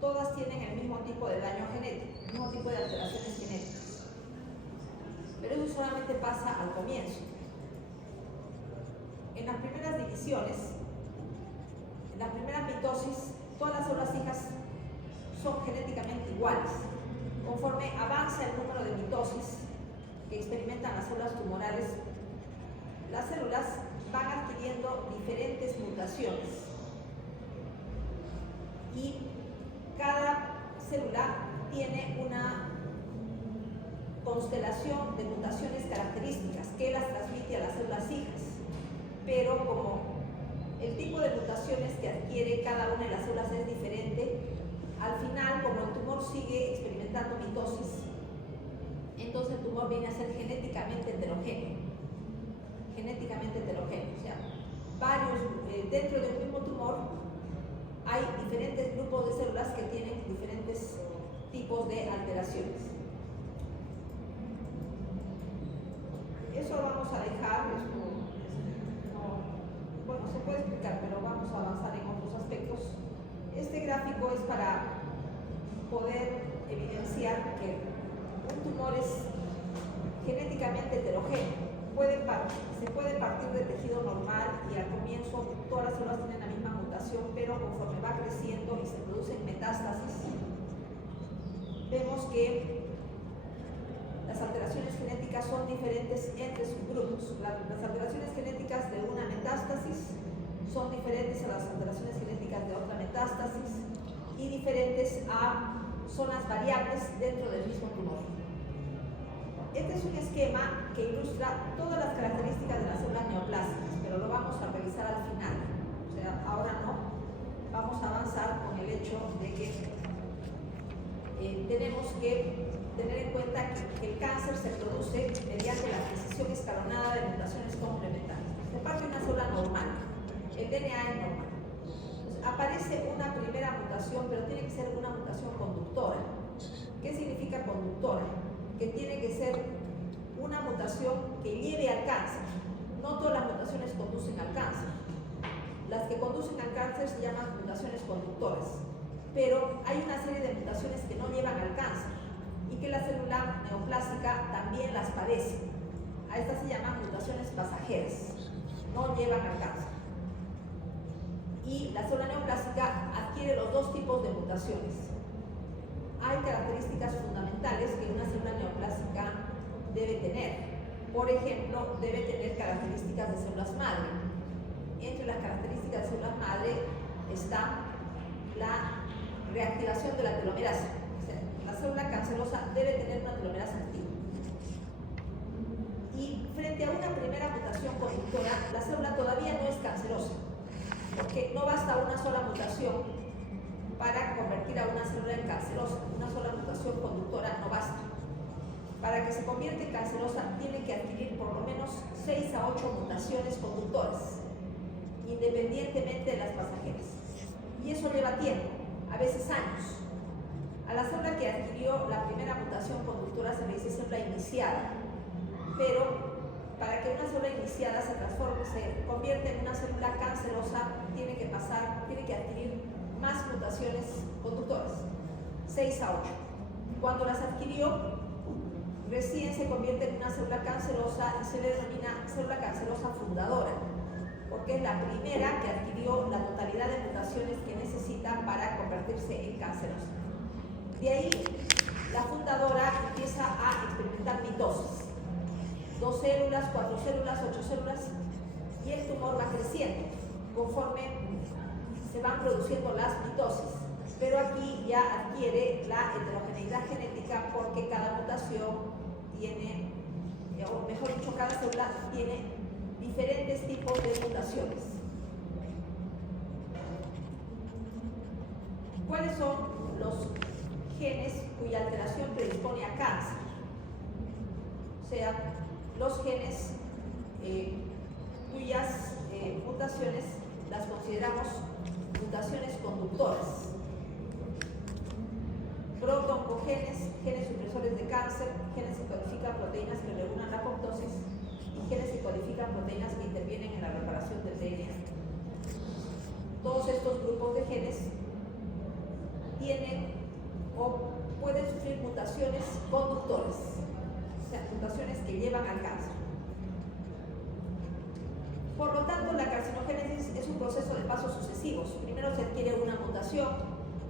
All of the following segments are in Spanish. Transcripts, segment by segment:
todas tienen el mismo tipo de daño genético, el mismo tipo de alteraciones genéticas. Pero eso solamente pasa al comienzo. En las primeras divisiones, en la primera mitosis, todas las células hijas son genéticamente iguales. Conforme avanza el número de mitosis que experimentan las células tumorales, las células van adquiriendo diferentes mutaciones y cada célula tiene una constelación de mutaciones características que las transmite a las células hijas, pero como el tipo de mutaciones que adquiere cada una de las células es diferente, al final, como el tumor sigue experimentando mitosis, entonces el tumor viene a ser genéticamente heterogéneo. Genéticamente heterogéneo, o sea, dentro de un mismo tumor hay diferentes grupos de células que tienen diferentes tipos de alteraciones. Eso lo vamos a dejar, bueno, se puede explicar, pero vamos a avanzar en otros aspectos. Este gráfico es para poder evidenciar que un tumor es genéticamente heterogéneo. Se puede partir del tejido normal y al comienzo todas las células tienen la misma mutación, pero conforme va creciendo y se producen metástasis, vemos que las alteraciones genéticas son diferentes entre subgrupos. Las alteraciones genéticas de una metástasis son diferentes a las alteraciones genéticas de otra metástasis y diferentes a zonas variables dentro del mismo tumor. Este es un esquema que ilustra todas las características de las células neoplásicas, pero lo vamos a revisar al final. O sea, ahora no. Vamos a avanzar con el hecho de que tenemos que tener en cuenta que el cáncer se produce mediante la adquisición escalonada de mutaciones complementarias. Se parte de una célula normal, el DNA es normal. Entonces, aparece una primera mutación, pero tiene que ser una mutación conductora. ¿Qué significa conductora? Que tiene que ser una mutación que lleve al cáncer. No todas las mutaciones conducen al cáncer. Las que conducen al cáncer se llaman mutaciones conductoras, pero hay una serie de mutaciones que no llevan al cáncer y que la célula neoplásica también las padece. A estas se llaman mutaciones pasajeras, no llevan al cáncer. Y la célula neoplásica adquiere los dos tipos de mutaciones. Hay características fundamentales que una célula neoplásica debe tener. Por ejemplo, debe tener características de células madre. Entre las características de células madre está la reactivación de la telomerasa. O sea, la célula cancerosa debe tener una telomerasa activa. Y frente a una primera mutación conductora, la célula todavía no es cancerosa, porque no basta una sola mutación para convertir a una célula en cancerosa. Una sola mutación conductora no basta. Para que se convierta en cancerosa, tiene que adquirir por lo menos 6 a 8 mutaciones conductoras, independientemente de las pasajeras. Y eso lleva tiempo, a veces años. A la célula que adquirió la primera mutación conductora se le dice célula iniciada, pero para que una célula iniciada se convierta en una célula cancerosa, tiene que adquirir más mutaciones conductoras, 6 a 8. Cuando las adquirió, recién se convierte en una célula cancerosa y se le denomina célula cancerosa fundadora, porque es la primera que adquirió la totalidad de mutaciones que necesita para convertirse en cancerosa. De ahí, la fundadora empieza a experimentar mitosis. 2 células, 4 células, 8 células, y el tumor va creciendo conforme se van produciendo las mitosis. Pero aquí ya adquiere la heterogeneidad genética porque cada mutación tiene, o mejor dicho, cada célula tiene diferentes tipos de mutaciones. ¿Cuáles son los genes cuya alteración predispone a cáncer? O sea, los genes cuyas mutaciones las consideramos mutaciones conductoras. Protoncogenes, genes supresores de cáncer, genes que codifican proteínas que regulan la apoptosis y genes que codifican proteínas que intervienen en la reparación del DNA. Todos estos grupos de genes tienen o pueden sufrir mutaciones conductores, o sea, mutaciones que llevan al cáncer. Por lo tanto, la carcinogénesis es un proceso de pasos sucesivos. Primero se adquiere una mutación,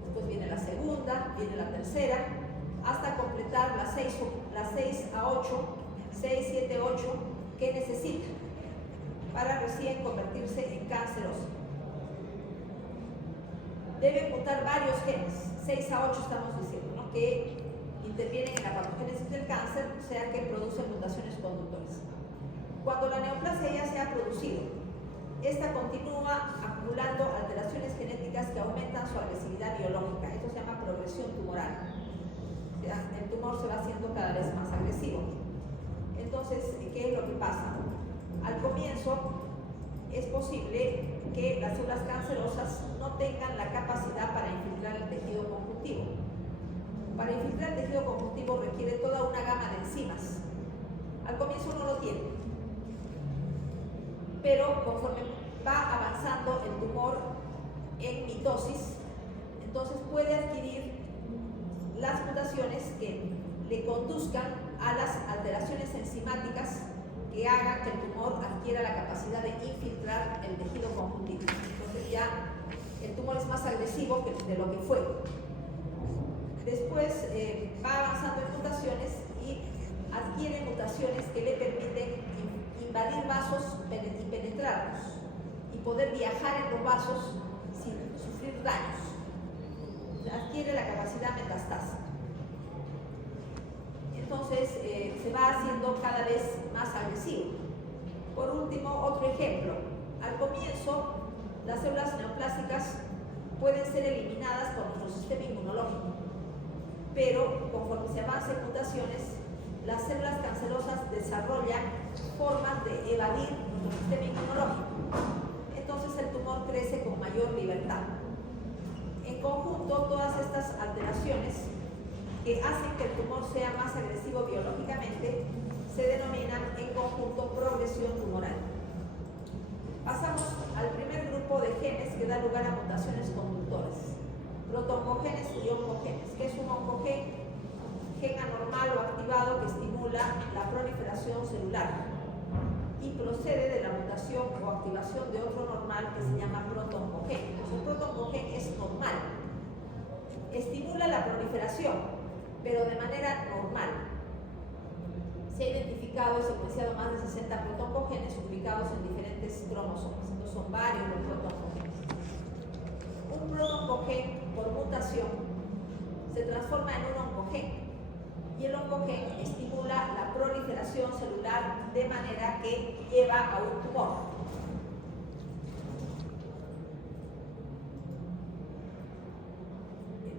después viene la segunda, viene la tercera, hasta completar las 6 a 8, 6, 7, 8 que necesita para recién convertirse en canceroso. Deben mutar varios genes, 6 a 8 estamos diciendo, ¿no?, que intervienen en la patogénesis del cáncer, o sea que producen mutaciones conductoras. Cuando la neoplasia ya se ha producido, esta continúa acumulando alteraciones genéticas que aumentan su agresividad biológica. Esto se llama progresión tumoral. O sea, el tumor se va haciendo cada vez más agresivo. Entonces, ¿qué es lo que pasa? Al comienzo es posible que las células cancerosas no tengan la capacidad para infiltrar el tejido conjuntivo. Para infiltrar el tejido conjuntivo requiere toda una gama de enzimas. Al comienzo no lo tiene, pero conforme va avanzando el tumor en mitosis, entonces puede adquirir las mutaciones que le conduzcan a las alteraciones enzimáticas que hagan que el tumor adquiera la capacidad de infiltrar el tejido conjuntivo. Entonces ya el tumor es más agresivo de lo que fue. Después va avanzando en mutaciones y adquiere mutaciones que le permiten invadir vasos y penetrarlos y poder viajar en los vasos sin sufrir daños. Adquiere la capacidad metastásica. Entonces se va haciendo cada vez más agresivo. Por último, otro ejemplo. Al comienzo, las células neoplásicas pueden ser eliminadas por nuestro sistema inmunológico, pero conforme se avanza en mutaciones, las células cancerosas desarrollan formas de evadir nuestro sistema inmunológico. Entonces el tumor crece con mayor libertad. En conjunto, todas estas alteraciones que hacen que el tumor sea más agresivo biológicamente se denominan en conjunto progresión tumoral. Pasamos al primer grupo de genes que da lugar a mutaciones conductoras: protoncogenes y oncogenes. ¿Qué es un oncogen? Gen anormal o activado que estimula la proliferación celular y procede de la mutación o activación de otro normal que se llama protoncogen. Entonces, el protoncogen es normal, estimula la proliferación, pero de manera normal. Se ha identificado y secuenciado más de 60 protoncogenes ubicados en diferentes cromosomas. Entonces, son varios los protoncogenes. Un protoncogen, por mutación, se transforma en un oncogen. Y el oncogen estimula la proliferación celular de manera que lleva a un tumor.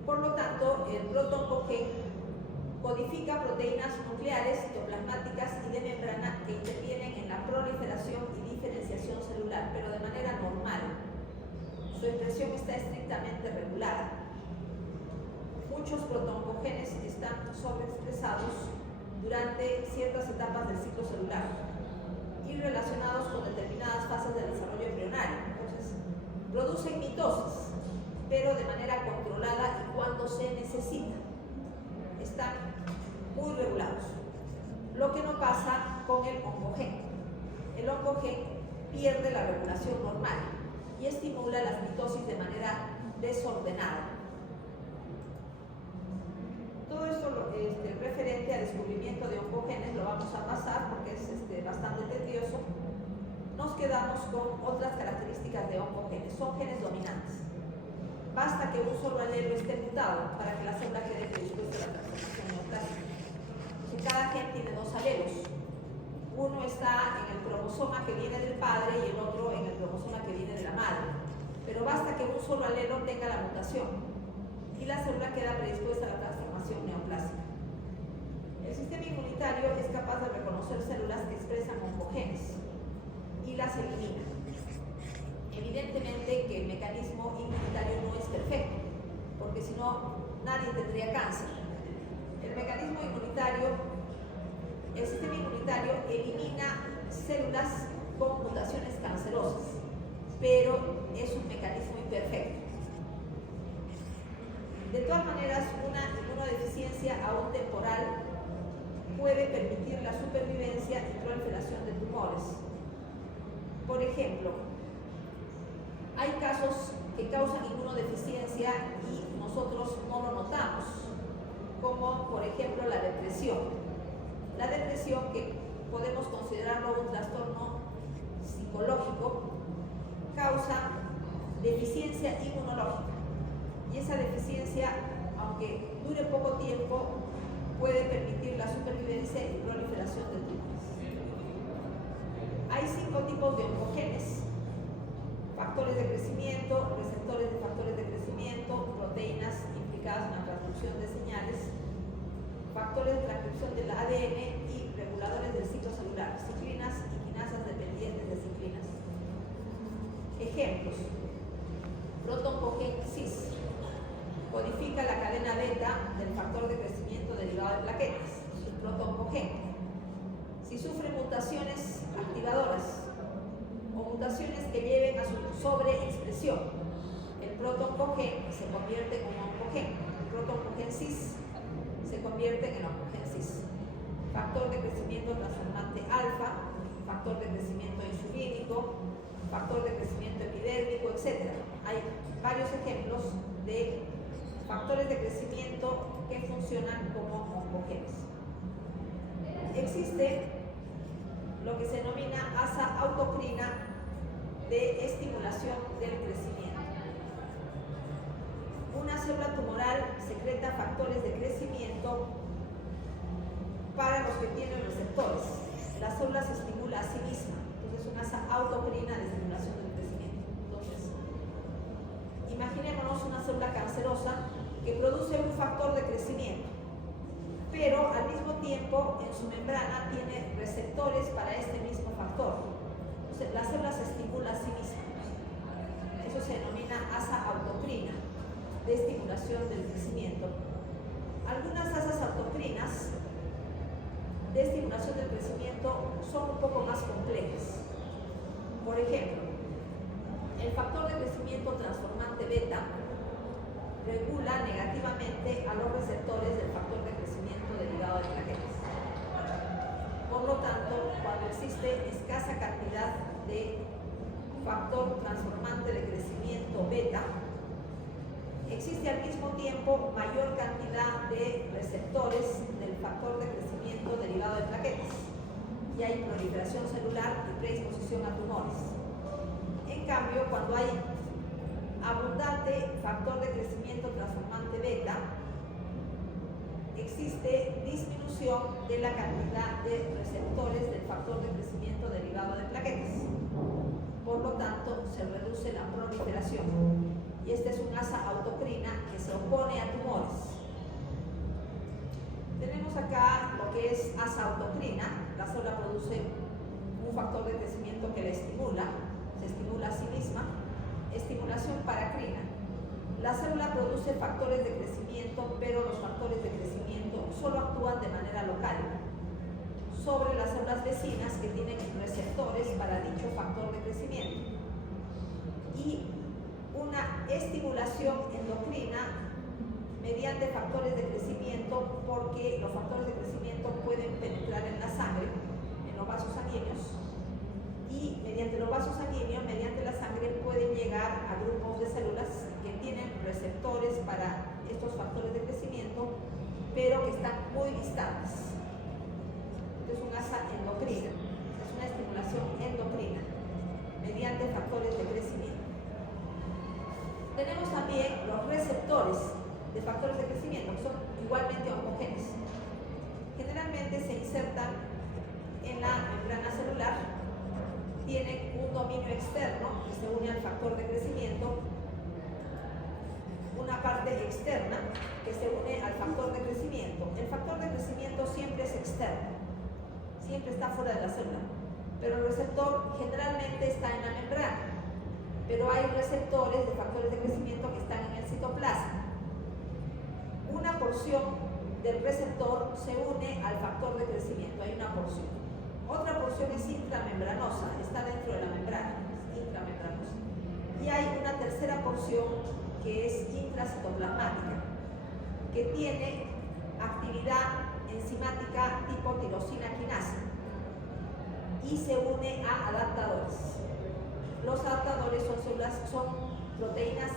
Por lo tanto, el protoncogen codifica proteínas nucleares, citoplasmáticas y de membrana que intervienen en la proliferación y diferenciación celular, pero de manera normal. Su expresión está estrictamente regulada. Muchos protoncogenes están sobreexpresados durante ciertas etapas del ciclo celular y relacionados con determinadas fases del desarrollo embrionario. Entonces, producen mitosis, pero de manera controlada y cuando se necesita. Están muy regulados. Lo que no pasa con el oncogen. El oncogen pierde la regulación normal y estimula las mitosis de manera desordenada. Todo esto referente al descubrimiento de oncogenes lo vamos a pasar porque es bastante tedioso. Nos quedamos con otras características de oncogenes. Son genes dominantes. Basta que un solo alelo esté mutado para que la célula quede predispuesta a la transformación neoplásica. Cada gen tiene dos alelos. Uno está en el cromosoma que viene del padre y el otro en el cromosoma que viene de la madre. Pero basta que un solo alelo tenga la mutación y la célula queda predispuesta a la transformación neoplásica. El sistema inmunitario es capaz de reconocer células que expresan oncogenes y las elimina. Evidentemente que el mecanismo inmunitario no es perfecto, porque si no, nadie tendría cáncer. El mecanismo inmunitario, el sistema inmunitario elimina células con mutaciones cancerosas, pero es un mecanismo imperfecto. De todas maneras, una inmunodeficiencia aún temporal puede permitir la supervivencia y proliferación de tumores. Por ejemplo, hay casos que causan inmunodeficiencia y nosotros no lo notamos, como por ejemplo la depresión. La depresión, que podemos considerarlo un trastorno psicológico, causa deficiencia inmunológica. Y esa deficiencia, aunque dure poco tiempo, puede permitir la supervivencia y proliferación de tumores. Hay 5 tipos de oncogenes: factores de crecimiento, receptores de factores de crecimiento, proteínas implicadas en la transducción de señales, factores de transcripción del ADN y reguladores del ciclo celular, ciclinas y quinasas dependientes de ciclinas. Ejemplos: protoncogen cis codifica la cadena beta del factor de crecimiento derivado de plaquetas, su protoncogen. Si sufre mutaciones activadoras o mutaciones que lleven a su sobreexpresión, el protoncogen se convierte en un oncogen. El protoncogen cis se convierte en oncogen cis. Factor de crecimiento transformante alfa, factor de crecimiento insulínico, factor de crecimiento epidérmico, etc. Hay varios ejemplos de factores de crecimiento que funcionan como oncogenes. Existe lo que se denomina asa autocrina de estimulación del crecimiento. Una célula tumoral secreta factores de crecimiento para los que tienen receptores. La célula se estimula a sí misma, entonces es una asa autocrina de estimulación del crecimiento. Entonces, imaginémonos una célula cancerosa que produce un factor de crecimiento, pero al mismo tiempo en su membrana tiene receptores para este mismo factor. Entonces, la célula se estimula a sí misma. Eso se denomina asa autocrina de estimulación del crecimiento. Algunas asas autocrinas de estimulación del crecimiento son un poco más complejas. Por ejemplo, el factor de crecimiento transformante beta regula negativamente a los receptores del factor de crecimiento derivado de plaquetas. Por lo tanto, cuando existe escasa cantidad de factor transformante de crecimiento beta, existe al mismo tiempo mayor cantidad de receptores del factor de crecimiento derivado de plaquetas y hay proliferación celular y predisposición a tumores. En cambio, cuando hay abundante factor de crecimiento transformante beta, existe disminución de la cantidad de receptores del factor de crecimiento derivado de plaquetas. Por lo tanto, se reduce la proliferación. Y esta es una asa autocrina que se opone a tumores. Tenemos acá lo que es asa autocrina. La célula produce un factor de crecimiento que la estimula, se estimula a sí misma. Estimulación paracrina. La célula produce factores de crecimiento, pero los factores de crecimiento solo actúan de manera local sobre las células vecinas que tienen receptores para dicho factor de crecimiento. Y una estimulación endocrina mediante factores de crecimiento, porque los factores de crecimiento pueden penetrar en la sangre, en los vasos sanguíneos, y mediante los vasos sanguíneos, mediante la sangre, pueden llegar a grupos de células que tienen receptores para estos factores de crecimiento, pero que están muy distantes. Esto es una asa endocrina, es una estimulación endocrina mediante factores de crecimiento. Tenemos también los receptores de factores de crecimiento, que son igualmente oncogenes. Generalmente se insertan en la membrana celular, tienen un dominio externo que se une al factor de crecimiento, una parte externa que se une al factor de crecimiento. El factor de crecimiento siempre es externo, siempre está fuera de la célula, pero el receptor generalmente está en la membrana. Pero hay receptores de factores de crecimiento que están en el citoplasma. Una porción del receptor se une al factor de crecimiento, hay una porción. Otra porción es intramembranosa, está dentro de la membrana, es intramembranosa. Y hay una tercera porción que es intracitoplasmática. que tiene actividad enzimática tipo tirosina quinasa y se une a adaptadores. Los adaptadores son proteínas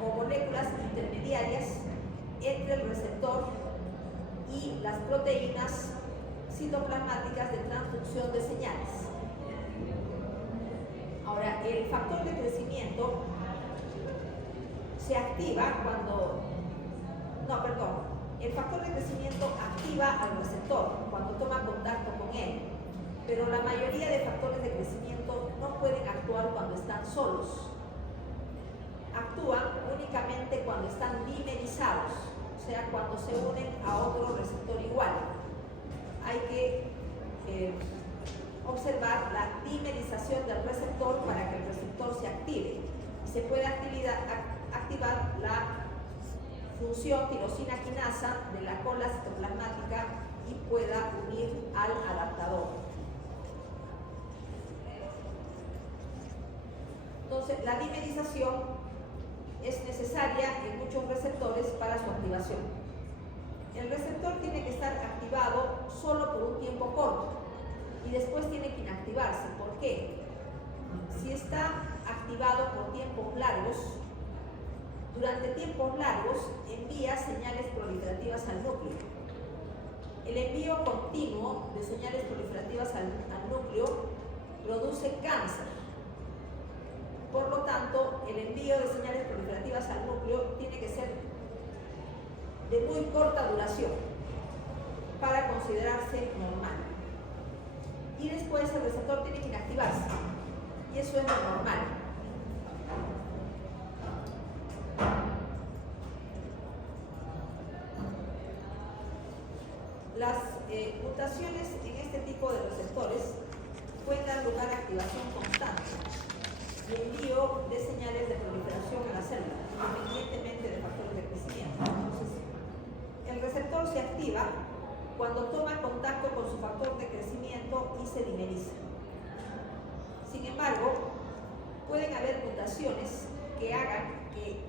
o moléculas intermediarias entre el receptor y las proteínas citoplasmáticas de transducción de señales. Ahora, el factor de crecimiento se activa el factor de crecimiento activa al receptor cuando toma contacto con él, pero la mayoría de factores de crecimiento no pueden actuar cuando están solos. Actúan únicamente cuando están dimerizados, o sea, cuando se unen a otro receptor igual. Hay que observar la dimerización del receptor para que el receptor se active y se puede activar la función tirosina quinasa de la cola citoplasmática y pueda unir al adaptador. Entonces, la dimerización es necesaria en muchos receptores para su activación. El receptor tiene que estar activado solo por un tiempo corto y después tiene que inactivarse. ¿Por qué? Si está activado por tiempos largos, durante tiempos largos envía señales proliferativas al núcleo. El envío continuo de señales proliferativas al núcleo produce cáncer. Por lo tanto, el envío de señales proliferativas al núcleo tiene que ser de muy corta duración para considerarse normal. Y después el receptor tiene que inactivarse. Y eso es lo normal. Las mutaciones en este tipo de receptores pueden dar lugar a activación constante y envío de señales de proliferación a la célula, independientemente de factores de crecimiento. Entonces, el receptor se activa cuando toma contacto con su factor de crecimiento y se dimeriza. Sin embargo, pueden haber mutaciones que hagan que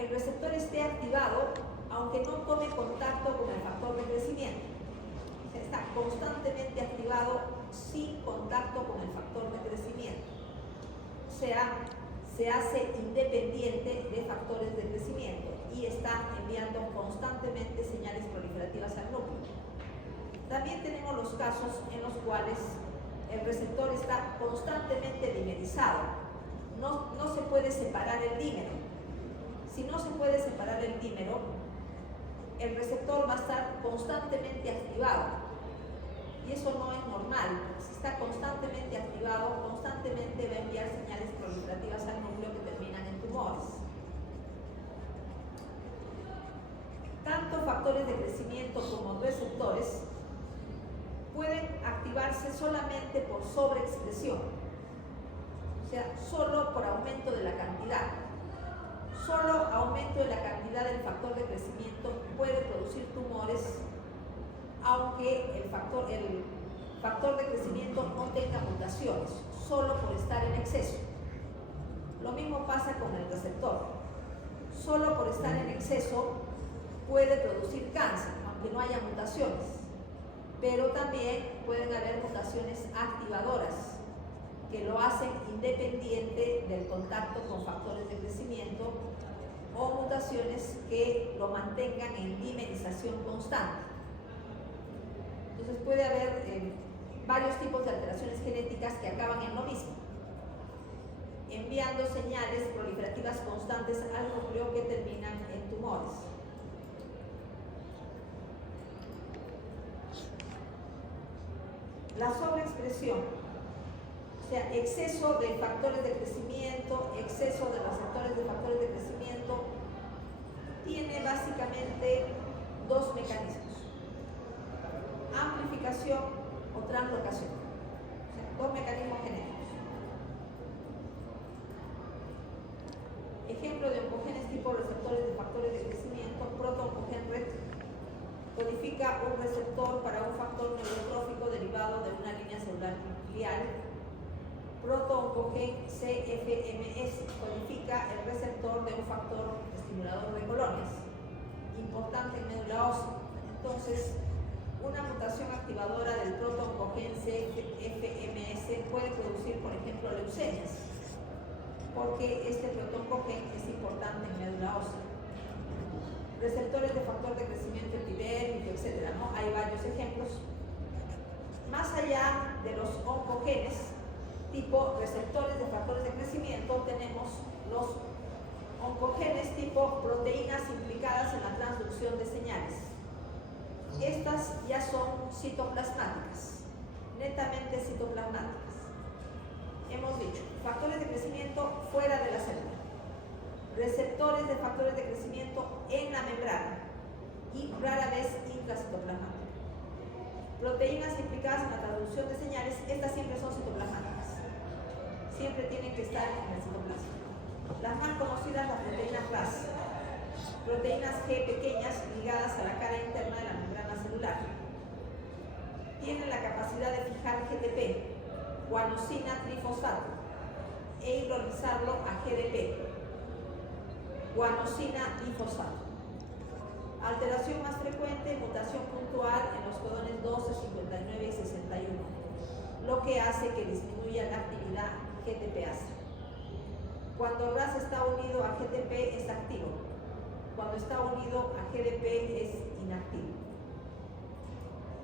el receptor esté activado aunque no tome contacto con el factor de crecimiento. O sea, está constantemente activado sin contacto con el factor de crecimiento. O sea, se hace independiente de factores de crecimiento y está enviando constantemente señales proliferativas al núcleo. También tenemos los casos en los cuales el receptor está constantemente dimerizado. No se puede separar el dímero. Si no se puede separar el dímero, el receptor va a estar constantemente activado. Y eso no es normal. Si está constantemente activado, constantemente va a enviar señales proliferativas al núcleo que terminan en tumores. Tanto factores de crecimiento como receptores pueden activarse solamente por sobreexpresión, o sea, solo por aumento de la cantidad. Solo aumento de la cantidad del factor de crecimiento puede producir tumores, aunque el factor de crecimiento no tenga mutaciones, solo por estar en exceso. Lo mismo pasa con el receptor. Solo por estar en exceso puede producir cáncer, aunque no haya mutaciones. Pero también pueden haber mutaciones activadoras que lo hacen independiente del contacto con factores de crecimiento o mutaciones que lo mantengan en dimerización constante. Entonces puede haber varios tipos de alteraciones genéticas que acaban en lo mismo, enviando señales proliferativas constantes al núcleo que terminan en tumores. La sobreexpresión, o sea, exceso de factores de crecimiento, exceso de receptores de factores de crecimiento, tiene básicamente dos mecanismos: amplificación o translocación. O sea, dos mecanismos genéticos. Ejemplo de oncogenes tipo receptores de factores de crecimiento: proto-oncogen RET codifica un receptor para un factor neurotrófico derivado de una línea celular glial. Proto-oncogen CFMS codifica el receptor de un factor estimulador de colonias. Importante activadora del protooncogen CFMS puede producir, por ejemplo, leucemias, porque este protooncogen es importante en médula ósea. Receptores de factor de crecimiento epidérmico, etc., ¿no? Hay varios ejemplos. Más allá de los oncogenes, tipo receptores de factores de crecimiento, tenemos los oncogenes tipo proteínas implicadas en la transducción de señales. Estas ya son citoplasmáticas, netamente citoplasmáticas. Hemos dicho, factores de crecimiento fuera de la célula, receptores de factores de crecimiento en la membrana y rara vez intracitoplasmáticas. Proteínas implicadas en la traducción de señales, estas siempre son citoplasmáticas. Siempre tienen que estar en el citoplasma. Las más conocidas, las proteínas RAS, proteínas G pequeñas ligadas a la cara interna de la membrana celular. Tienen la capacidad de fijar GTP, guanosina trifosfato, e hidrolizarlo a GDP, guanosina difosfato. Alteración más frecuente, mutación puntual en los codones 12, 59 y 61, lo que hace que disminuya la actividad GTPasa. Cuando RAS está unido a GTP es activo, cuando está unido a GDP es inactivo.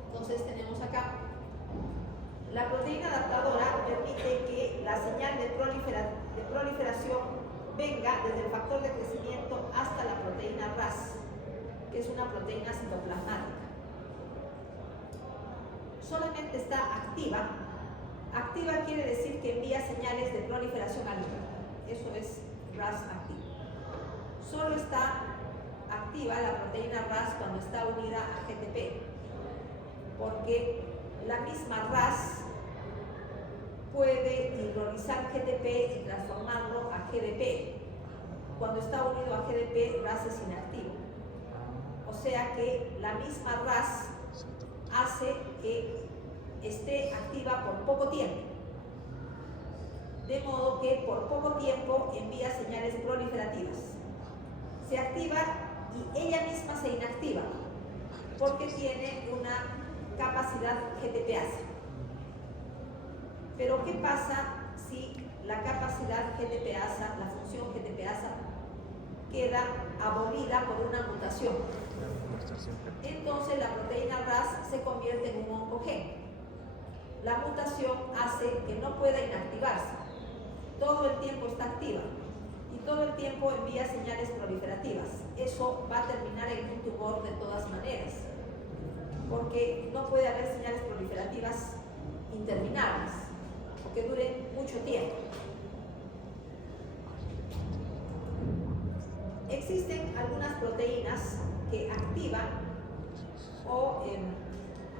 Entonces tenemos acá, la proteína adaptadora permite que la señal de proliferación venga desde el factor de crecimiento hasta la proteína RAS, que es una proteína citoplasmática. Solamente está activa. Activa quiere decir que envía señales de proliferación al núcleo. Eso es RAS activo. Solo está activa la proteína RAS cuando está unida a GTP, porque la misma RAS puede hidrolizar GTP y transformarlo a GDP. Cuando está unido a GDP, RAS es inactivo. O sea que la misma RAS hace que esté activa por poco tiempo. De modo que por poco tiempo envía señales proliferativas. Se activa y ella misma se inactiva porque tiene una capacidad GTPasa. Pero ¿qué pasa si la capacidad GTPasa, la función GTPasa, queda abolida por una mutación? Entonces la proteína RAS se convierte en un oncogen. La mutación hace que no pueda inactivarse. Todo el tiempo está activa y todo el tiempo envía señales proliferativas. Eso va a terminar en un tumor de todas maneras, porque no puede haber señales proliferativas interminables, que duren mucho tiempo. Existen algunas proteínas que activan o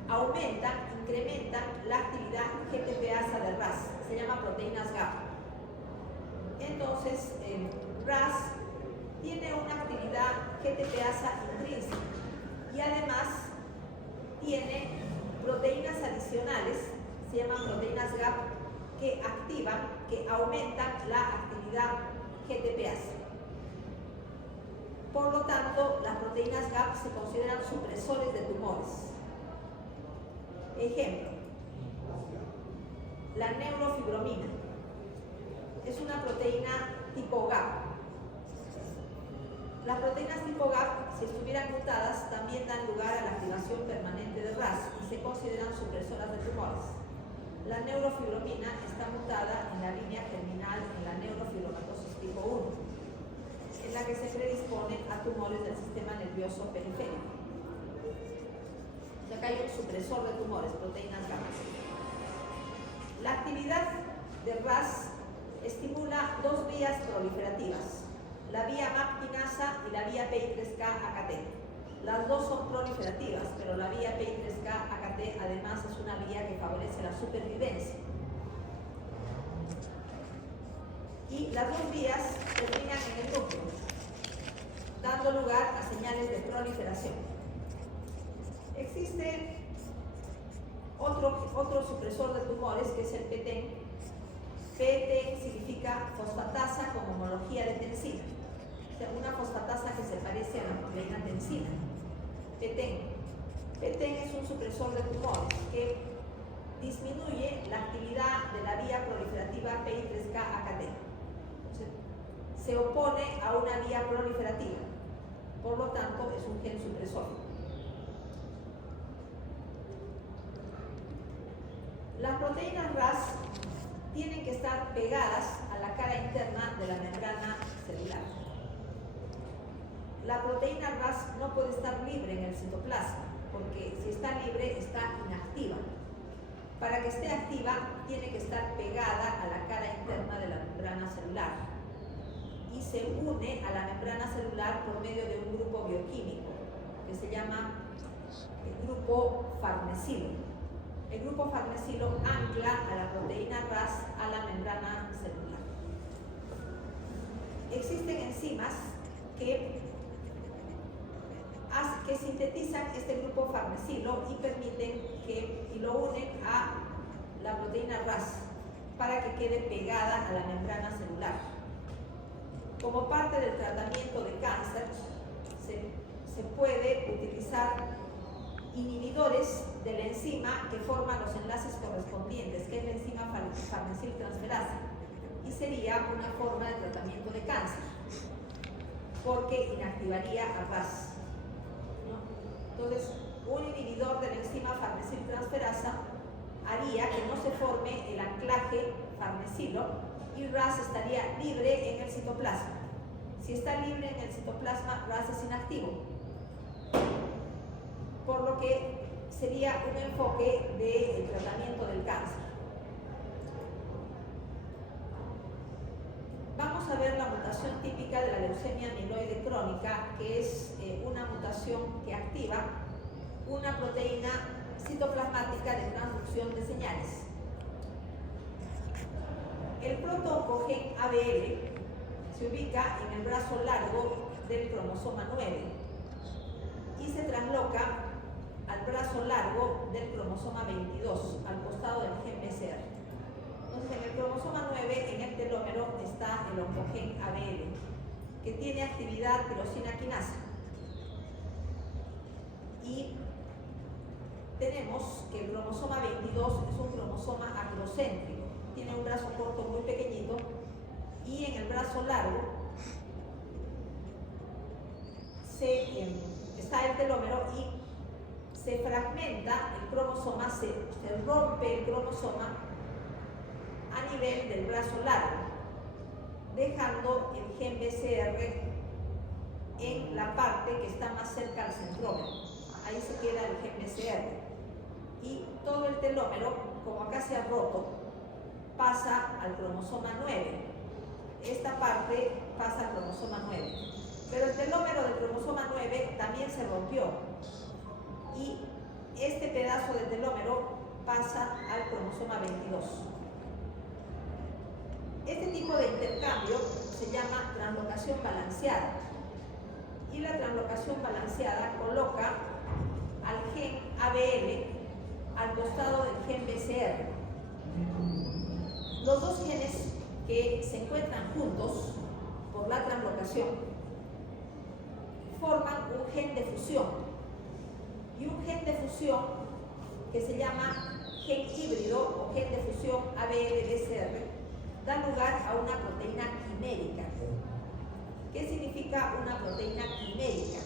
aumentan, incrementan la actividad GTPasa de RAS. Se llaman proteínas GAP. Entonces, RAS tiene una actividad GTPasa intrínseca y además tiene proteínas adicionales, se llaman proteínas GAP, que activan, que aumentan la actividad GTPasa. Por lo tanto, las proteínas GAP se consideran supresores de tumores. Ejemplo, la neurofibromina es una proteína tipo GAP. Las proteínas tipo GAP, si estuvieran mutadas, también dan lugar a la activación permanente de RAS y se consideran supresoras de tumores. La neurofibromina está mutada en la línea germinal en la neurofibromatosis tipo 1, en la que se predispone a tumores del sistema nervioso periférico. Acá hay un supresor de tumores, proteínas GAP. La actividad de RAS estimula dos vías proliferativas, la vía MAP quinasa y la vía PI3K-AKT. Las dos son proliferativas, pero la vía PI3K-AKT además es una vía que favorece la supervivencia. Y las dos vías terminan en el núcleo, dando lugar a señales de proliferación. Existe otro supresor de tumores que es el PTEN. PTEN significa fosfatasa con homología de tensina. O sea, una fosfatasa que se parece a la proteína tensina. PTEN. PTEN es un supresor de tumores que disminuye la actividad de la vía proliferativa PI3K-AKT. Se opone a una vía proliferativa, por lo tanto es un gen supresor. Las proteínas RAS tienen que estar pegadas a la cara interna de la membrana celular. La proteína RAS no puede estar libre en el citoplasma, porque si está libre está inactiva. Para que esté activa tiene que estar pegada a la cara interna de la membrana celular y se une a la membrana celular por medio de un grupo bioquímico que se llama el grupo farnesilo. El grupo farnesilo ancla a la proteína RAS a la membrana celular. Existen enzimas que sintetizan este grupo farnesilo y permiten y lo unen a la proteína RAS para que quede pegada a la membrana celular. Como parte del tratamiento de cáncer, se puede utilizar inhibidores de la enzima que forman los enlaces correspondientes, que es la enzima farnesiltransferasa, y sería una forma de tratamiento de cáncer, porque inactivaría a RAS. Entonces, un inhibidor de la enzima farnesiltransferasa haría que no se forme el anclaje farnesilo y RAS estaría libre en el citoplasma. Si está libre en el citoplasma, RAS es inactivo, por lo que sería un enfoque del tratamiento del cáncer. Vamos a ver la mutación típica de la leucemia amiloide crónica, que es una mutación que activa una proteína citoplasmática de transducción de señales. El protooncogen ABL se ubica en el brazo largo del cromosoma 9 y se transloca al brazo largo del cromosoma 22, al costado del gen BCR. Entonces, en el cromosoma 9, en el telómero, está el oncogen ABL, que tiene actividad tirosina quinasa. Y tenemos que el cromosoma 22 es un cromosoma acrocéntrico, tiene un brazo corto muy pequeñito, y en el brazo largo está el telómero y se fragmenta el cromosoma, se rompe el cromosoma a nivel del brazo largo, dejando el gen BCR en la parte que está más cerca al centrómero. Ahí se queda el gen BCR. Y todo el telómero, como acá se ha roto, pasa al cromosoma 9. Esta parte pasa al cromosoma 9. Pero el telómero del cromosoma 9 también se rompió. Y este pedazo de telómero pasa al cromosoma 22. Este tipo de intercambio se llama translocación balanceada. Y la translocación balanceada coloca al gen ABL al costado del gen BCR. Los dos genes que se encuentran juntos por la translocación forman un gen de fusión. Y un gen de fusión que se llama gen híbrido o gen de fusión ABL-BCR da lugar a una proteína quimérica. ¿Qué significa una proteína quimérica?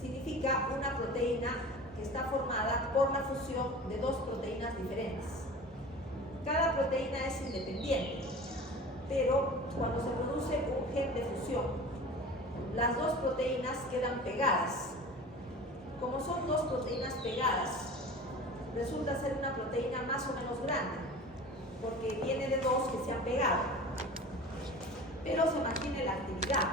Significa una proteína que está formada por la fusión de dos proteínas diferentes. Cada proteína es independiente, pero cuando se produce un gen de fusión, las dos proteínas quedan pegadas. Como son dos proteínas pegadas, resulta ser una proteína más o menos grande, porque viene de dos que se han pegado, pero se mantiene la actividad,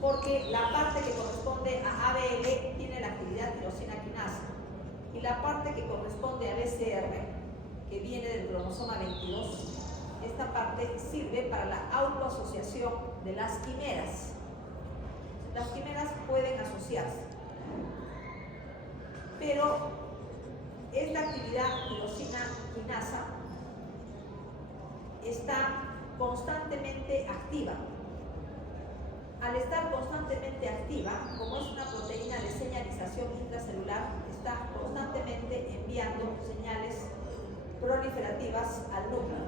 porque la parte que corresponde a ABL tiene la actividad tirosina quinasa y la parte que corresponde a BCR, que viene del cromosoma 22, esta parte sirve para la autoasociación de las quimeras. Las quimeras pueden asociarse, pero esta actividad tirosina quinasa está constantemente activa. Al estar constantemente activa, como es una proteína de señalización intracelular, celular está constantemente enviando señales proliferativas al núcleo.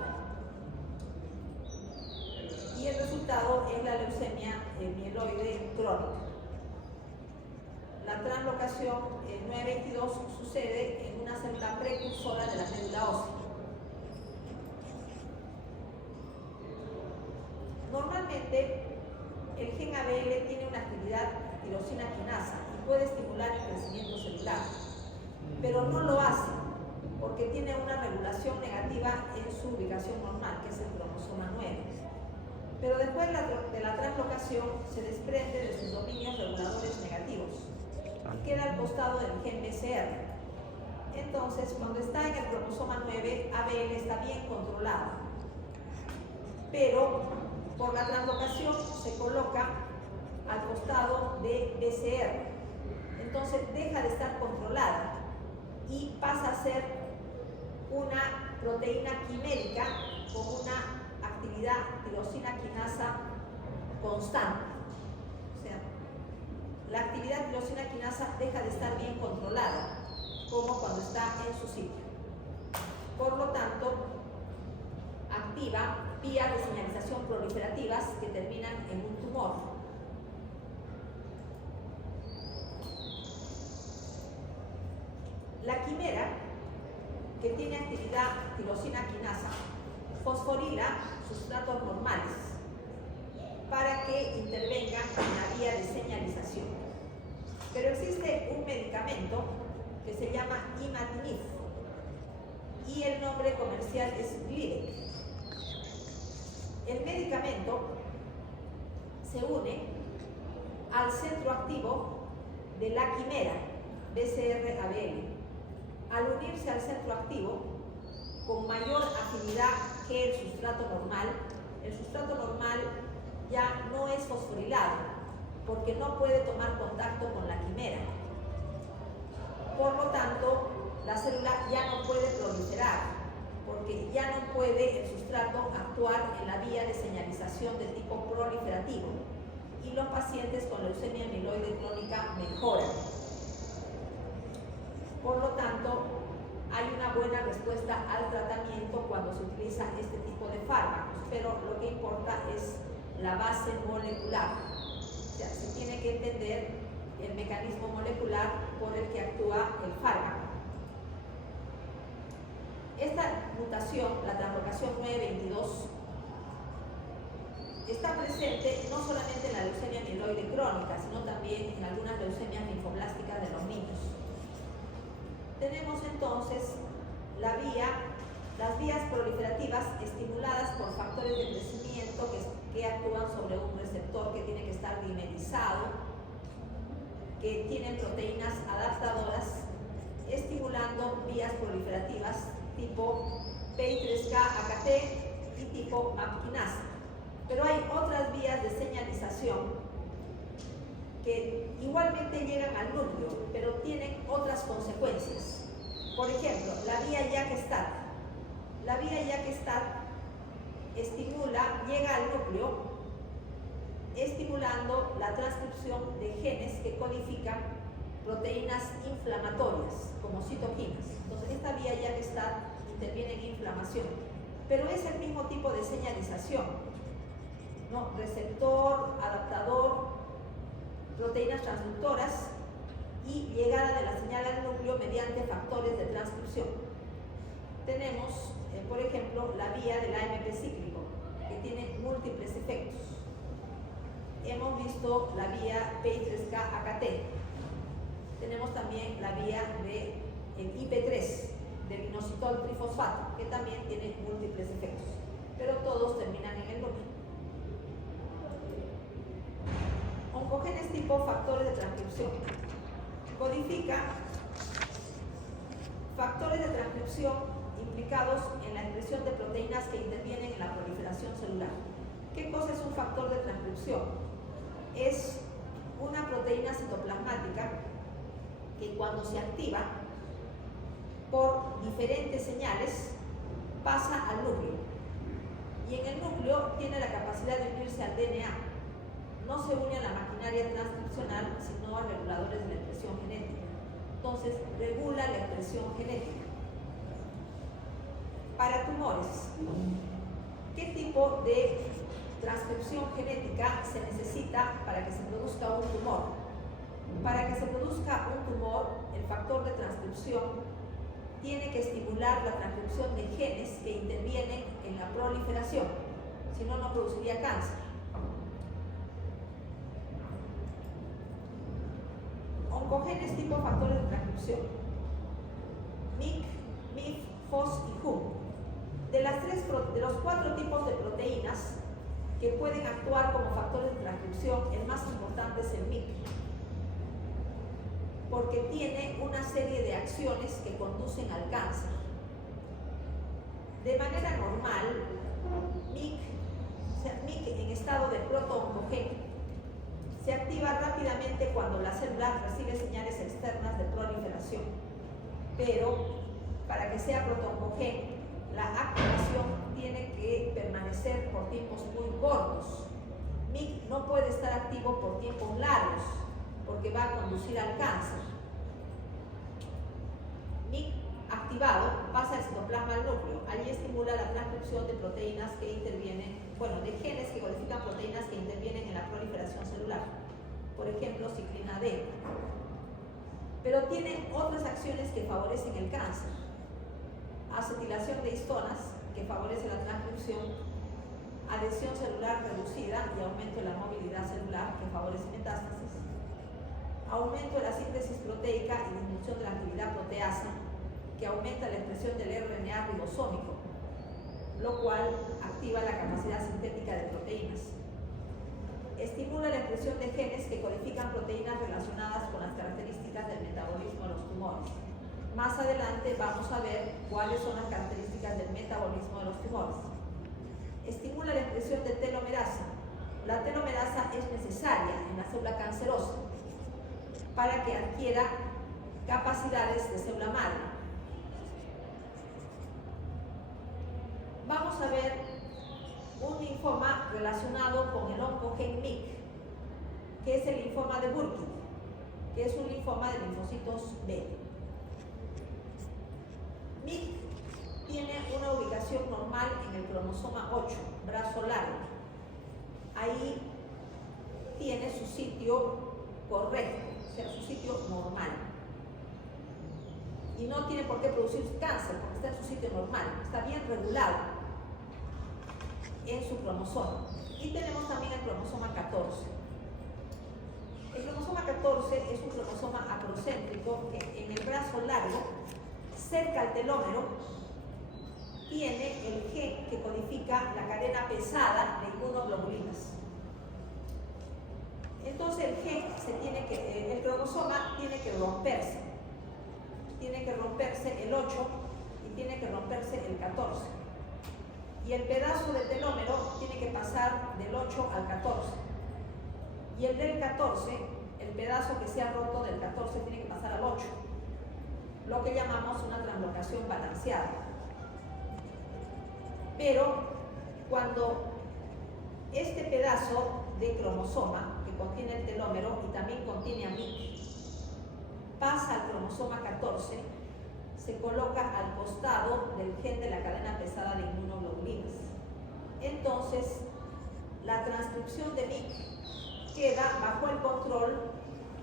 Y el resultado es la leucemia mieloide crónica. La translocación 922 sucede en una célula precursora de la médula ósea. Normalmente, el gen ABL tiene una actividad tirosina quinasa y puede estimular el crecimiento celular, pero no lo hace porque tiene una regulación negativa en su ubicación normal, que es el cromosoma 9. Pero después de la translocación se desprende de sus dominios reguladores negativos y queda al costado del gen BCR. Entonces, cuando está en el cromosoma 9, ABL está bien controlado, pero por la translocación se coloca al costado de BCR. Entonces deja de estar controlada y pasa a ser una proteína quimérica con una actividad tirosina quinasa constante. O sea, la actividad tirosina quinasa deja de estar bien controlada, como cuando está en su sitio. Por lo tanto, activa vías de señalización proliferativas que terminan en un tumor. La quimera, que tiene actividad tirosina quinasa, fosforila sustratos normales para que intervengan en la vía de señalización. Pero existe un medicamento que se llama imatinib y el nombre comercial es Glivec. El medicamento se une al centro activo de la quimera BCR-ABL. Al unirse al centro activo, con mayor afinidad que el sustrato normal ya no es fosforilado porque no puede tomar contacto con la quimera. Por lo tanto, la célula ya no puede proliferar porque ya no puede el sustrato actuar en la vía de señalización de tipo proliferativo y los pacientes con leucemia mieloide crónica mejoran. Por lo tanto, hay una buena respuesta al tratamiento cuando se utiliza este tipo de fármacos, pero lo que importa es la base molecular. O sea, se tiene que entender el mecanismo molecular por el que actúa el fármaco. Esta mutación, la translocación 922, está presente no solamente en la leucemia mieloide crónica, sino también en algunas leucemias linfoblásticas de los niños. Tenemos entonces las vías proliferativas estimuladas por factores de crecimiento que actúan sobre un receptor que tiene que estar dimerizado, que tienen proteínas adaptadoras, estimulando vías proliferativas tipo PI3K-AKT y tipo MAP quinasa. Pero hay otras vías de señalización que igualmente llegan al núcleo, pero tienen otras consecuencias. Por ejemplo, la vía YAG-STAT. La vía YAG-STAT llega al núcleo, estimulando la transcripción de genes que codifican proteínas inflamatorias, como citoquinas. Entonces, esta vía YAG-STAT interviene en inflamación, pero es el mismo tipo de señalización, ¿no? Receptor, adaptador, proteínas transductoras y llegada de la señal al núcleo mediante factores de transcripción. Tenemos, por ejemplo, la vía del AMP cíclico, que tiene múltiples efectos. Hemos visto la vía PI3K-AKT. Tenemos también la vía del IP3, del inositol trifosfato, que también tiene múltiples efectos, pero todos terminan en el núcleo. Oncogenes tipo factores de transcripción. Codifica factores de transcripción implicados en la expresión de proteínas que intervienen en la proliferación celular. ¿Qué cosa es un factor de transcripción? Es una proteína citoplasmática que cuando se activa por diferentes señales pasa al núcleo. Y en el núcleo tiene la capacidad de unirse al DNA. No se une a la maquinaria transcripcional, sino a reguladores de la expresión genética. Entonces, regula la expresión genética. Para tumores, ¿qué tipo de transcripción genética se necesita para que se produzca un tumor? Para que se produzca un tumor, el factor de transcripción tiene que estimular la transcripción de genes que intervienen en la proliferación, si no, no produciría cáncer. Oncogenes tipo factores de transcripción: MYC, MYF, FOS y HUM. De los 4 tipos de proteínas que pueden actuar como factores de transcripción, el más importante es el MYC, porque tiene una serie de acciones que conducen al cáncer. De manera normal, MYC en estado de proto-oncogénico se activa rápidamente cuando la célula recibe señales externas de proliferación, pero para que sea proto-oncogénico, la activación tiene que permanecer por tiempos muy cortos. MYC no puede estar activo por tiempos largos porque va a conducir al cáncer. MYC activado pasa al citoplasma del núcleo. Allí estimula la transcripción de proteínas que intervienen, de genes que codifican proteínas que intervienen en la proliferación celular. Por ejemplo, ciclina D. Pero tiene otras acciones que favorecen el cáncer. Acetilación de histonas, que favorece la transcripción, adhesión celular reducida y aumento de la movilidad celular, que favorece metástasis, aumento de la síntesis proteica y disminución de la actividad proteasa, que aumenta la expresión del RNA ribosómico, lo cual activa la capacidad sintética de proteínas. Estimula la expresión de genes que codifican proteínas relacionadas con las características del metabolismo de los tumores. Más adelante vamos a ver cuáles son las características del metabolismo de los tumores. Estimula la expresión de telomerasa. La telomerasa es necesaria en la célula cancerosa para que adquiera capacidades de célula madre. Vamos a ver un linfoma relacionado con el oncogen MYC, que es el linfoma de Burkitt, que es un linfoma de linfocitos B. MYC tiene una ubicación normal en el cromosoma 8, brazo largo. Ahí tiene su sitio correcto, o sea, su sitio normal. Y no tiene por qué producir cáncer, porque está en su sitio normal, está bien regulado en su cromosoma. Y tenemos también el cromosoma 14. El cromosoma 14 es un cromosoma acrocéntrico que en el brazo largo, cerca al telómero, tiene el gen que codifica la cadena pesada de inmunoglobulinas. Entonces el cromosoma tiene que romperse. Tiene que romperse el 8 y tiene que romperse el 14. Y el pedazo de telómero tiene que pasar del 8 al 14. Y el del 14, el pedazo que se ha roto del 14 tiene que pasar al 8. Lo que llamamos una translocación balanceada. Pero cuando este pedazo de cromosoma, que contiene el telómero y también contiene a MYC, pasa al cromosoma 14, se coloca al costado del gen de la cadena pesada de inmunoglobulinas. Entonces, la transcripción de MYC queda bajo el control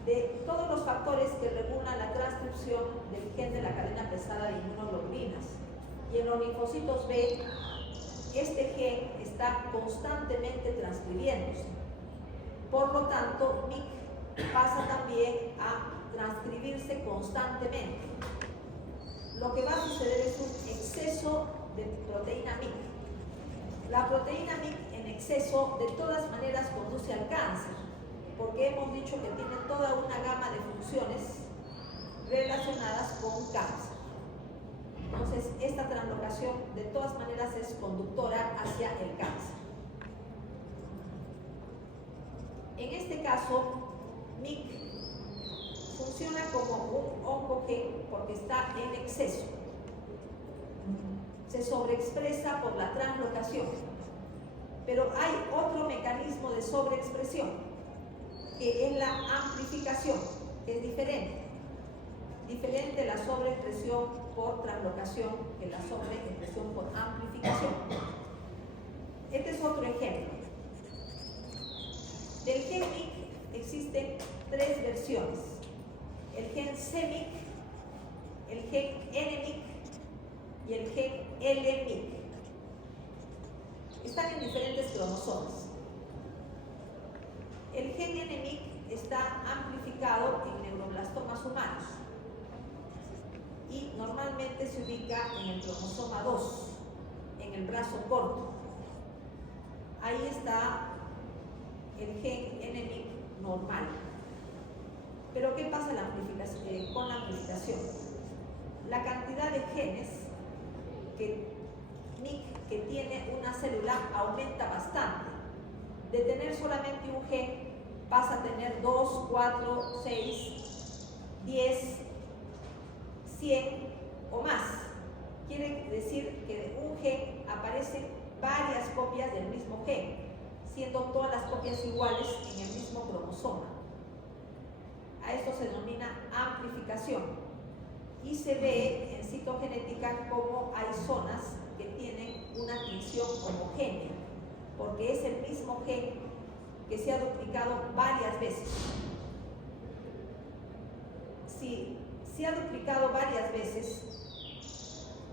de todos los factores que regulan la transcripción del gen de la cadena pesada de inmunoglobulinas. Y en los linfocitos B, este gen está constantemente transcribiéndose. Por lo tanto, MYC pasa también a transcribirse constantemente. Lo que va a suceder es un exceso de proteína MYC. La proteína MYC en exceso de todas maneras conduce al cáncer, porque hemos dicho que tiene toda una gama de funciones relacionadas con cáncer. Entonces, esta translocación de todas maneras es conductora hacia el cáncer. En este caso, MYC funciona como un oncogen porque está en exceso. Se sobreexpresa por la translocación. Pero hay otro mecanismo de sobreexpresión, que es la amplificación, que es diferente. diferente la sobreexpresión por translocación que la sobreexpresión por amplificación. Este es otro ejemplo. Del gen MIC existen tres versiones: el gen CMYC, el gen NMYC y el gen LMYC. Están en diferentes cromosomas. El gen NMYC está amplificado en neuroblastomas humanos y normalmente se ubica en el cromosoma 2, en el brazo corto. Ahí está el gen NMYC normal. Pero ¿qué pasa con la amplificación? La cantidad de genes MYC que tiene una célula aumenta bastante. De tener solamente un gen pasa a tener 2, 4, 6, 10, 100 o más. Quiere decir que de un gen aparecen varias copias del mismo gen, siendo todas las copias iguales en el mismo cromosoma. A esto se denomina amplificación y se ve en citogenética como hay zonas que tienen una tinción homogénea, porque es el mismo gen que se ha duplicado varias veces. Si se ha duplicado varias veces,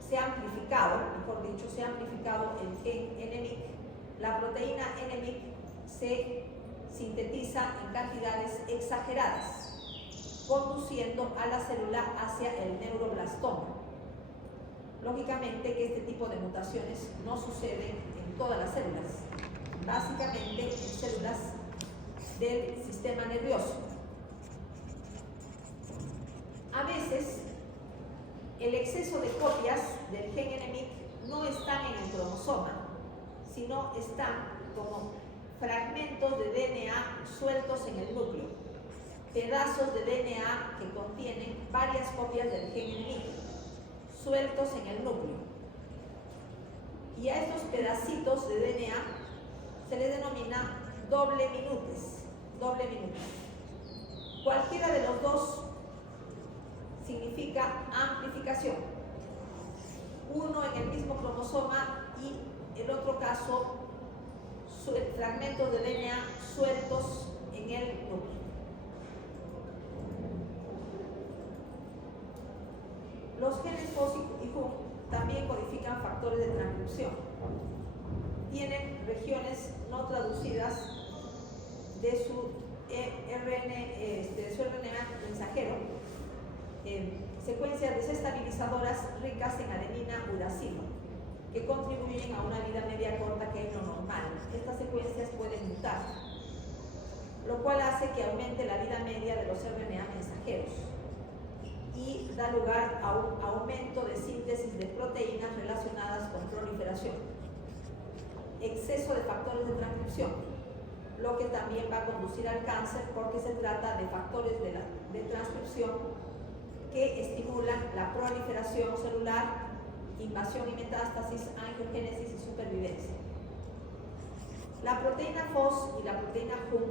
se ha amplificado, mejor dicho, se ha amplificado el gen NMYC, la proteína NMYC se sintetiza en cantidades exageradas, conduciendo a la célula hacia el neuroblastoma. Lógicamente que este tipo de mutaciones no suceden en todas las células, básicamente en células del sistema nervioso. A veces, el exceso de copias del gen NMYC no están en el cromosoma, sino están como fragmentos de DNA sueltos en el núcleo, pedazos de DNA que contienen varias copias del gen NMYC, sueltos en el núcleo. Y a estos pedacitos de DNA se les denomina doble minutes. Cualquiera de los dos significa amplificación. Uno en el mismo cromosoma y el otro caso fragmentos de DNA sueltos en el núcleo. Los genes FOS y HUM también codifican factores de transcripción. Tienen regiones no traducidas de su RNA mensajero, secuencias desestabilizadoras ricas en adenina uracilo, que contribuyen a una vida media corta que es lo normal. Estas secuencias pueden mutar, lo cual hace que aumente la vida media de los RNA mensajeros y da lugar a un aumento de síntesis de proteínas relacionadas con proliferación. Exceso de factores de transcripción, lo que también va a conducir al cáncer porque se trata de factores de transcripción que estimulan la proliferación celular, invasión y metástasis, angiogénesis y supervivencia. La proteína FOS y la proteína HUM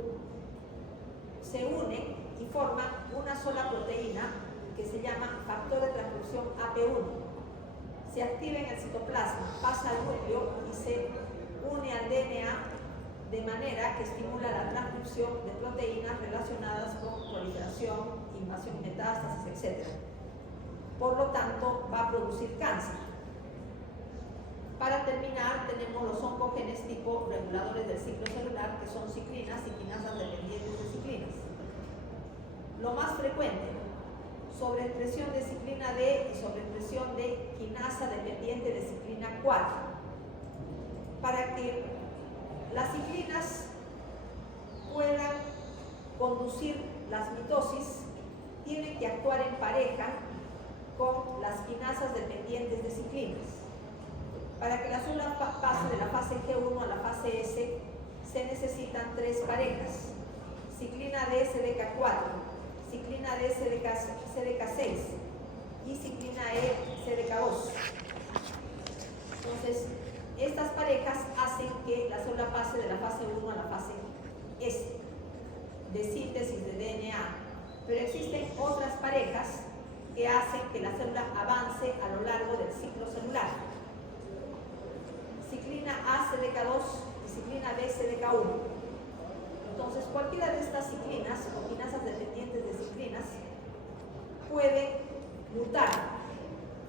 se unen y forman una sola proteína que se llama factor de transcripción AP1. Se activa en el citoplasma, pasa al núcleo y se une al DNA de manera que estimula la transcripción de proteínas relacionadas con proliferación, invasión y metástasis, etc. Por lo tanto, va a producir cáncer. Para terminar, tenemos los oncogenes tipo reguladores del ciclo celular, que son ciclinas y quinasas dependientes de ciclinas. Lo más frecuente, sobreexpresión de ciclina D y sobreexpresión de quinasa dependiente de ciclina 4. Para que las ciclinas puedan conducir las mitosis, tienen que actuar en pareja con las quinasas dependientes de ciclinas. Para que la célula pase de la fase G1 a la fase S, se necesitan tres parejas: ciclina D CDK4, ciclina D CDK6 y ciclina E CDK2. Entonces, estas parejas hacen que la célula pase de la fase 1 a la fase S de síntesis de DNA. Pero existen otras parejas que hacen que la célula avance a lo largo del ciclo celular. Ciclina A CDK2 y ciclina B CDK1. Entonces, cualquiera de estas ciclinas o quinasas dependientes de ciclinas pueden mutar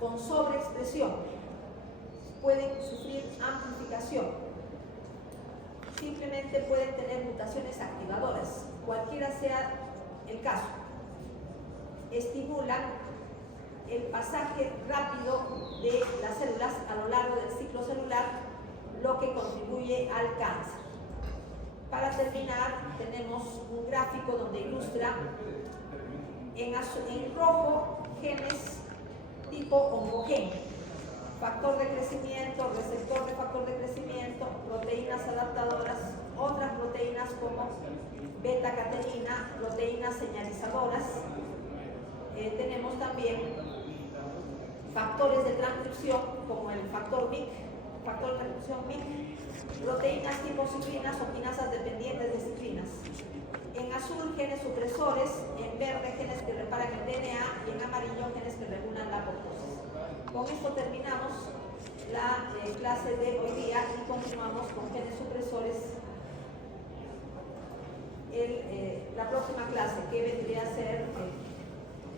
con sobreexpresión, pueden sufrir amplificación, simplemente pueden tener mutaciones activadoras, cualquiera sea el caso. Estimulan el pasaje rápido de las células a lo largo del ciclo celular, lo que contribuye al cáncer. Para terminar, tenemos un gráfico donde ilustra en rojo genes tipo oncogen, factor de crecimiento, receptor de factor de crecimiento, proteínas adaptadoras, otras proteínas como beta-catenina, proteínas señalizadoras. Tenemos también factores de transcripción como el factor MYC, factor de transcripción MYC, proteínas tipo ciclinas o quinasas dependientes de ciclinas. En azul, genes supresores, en verde, genes que reparan el DNA y en amarillo, genes que regulan la apoptosis. Con esto terminamos la clase de hoy día y continuamos con genes supresores la próxima clase, que vendría a ser